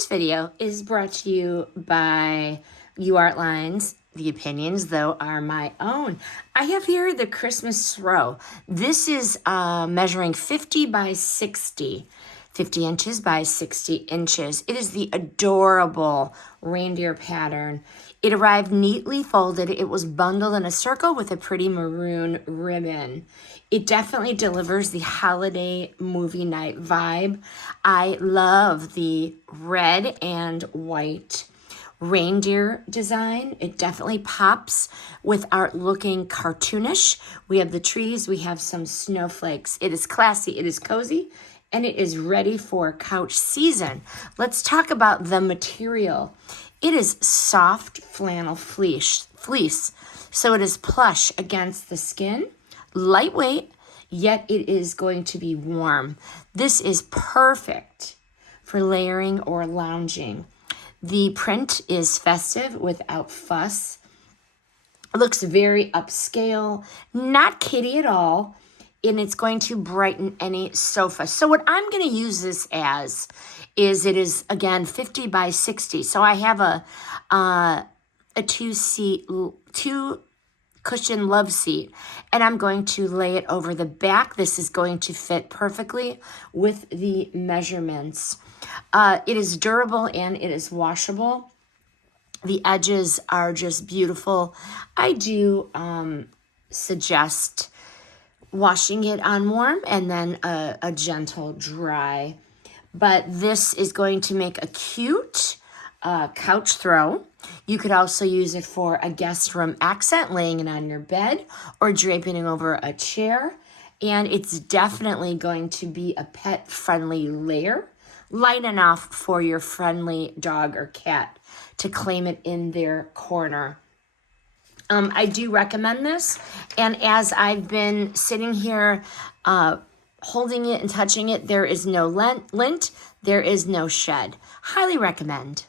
This video is brought to you by UArtLines. The opinions, though, are my own. I have here the Christmas throw. This is measuring 50 by 60. 50 inches by 60 inches. It is the adorable reindeer pattern. It arrived neatly folded. It was bundled in a circle with a pretty maroon ribbon. It definitely delivers the holiday movie night vibe. I love the red and white reindeer design. It definitely pops with art looking cartoonish. We have the trees, we have some snowflakes. It is classy, it is cozy, and it is ready for couch season. Let's talk about the material. It is soft flannel fleece. So it is plush against the skin, lightweight, yet it is going to be warm. This is perfect for layering or lounging. The print is festive without fuss. It looks very upscale, not kitty at all, and it's going to brighten any sofa. So what I'm going to use this as is it is, again, 50 by 60. So I have a two cushion love seat, and I'm going to lay it over the back. This is going to fit perfectly with the measurements. It is durable and it is washable. The edges are just beautiful. I do suggest washing it on warm and then a gentle dry. But this is going to make a cute couch throw. You could also use it for a guest room accent, laying it on your bed or draping it over a chair. And it's definitely going to be a pet-friendly layer, light enough for your friendly dog or cat to claim it in their corner. I do recommend this, and as I've been sitting here holding it and touching it, there is no lint, there is no shed. Highly recommend.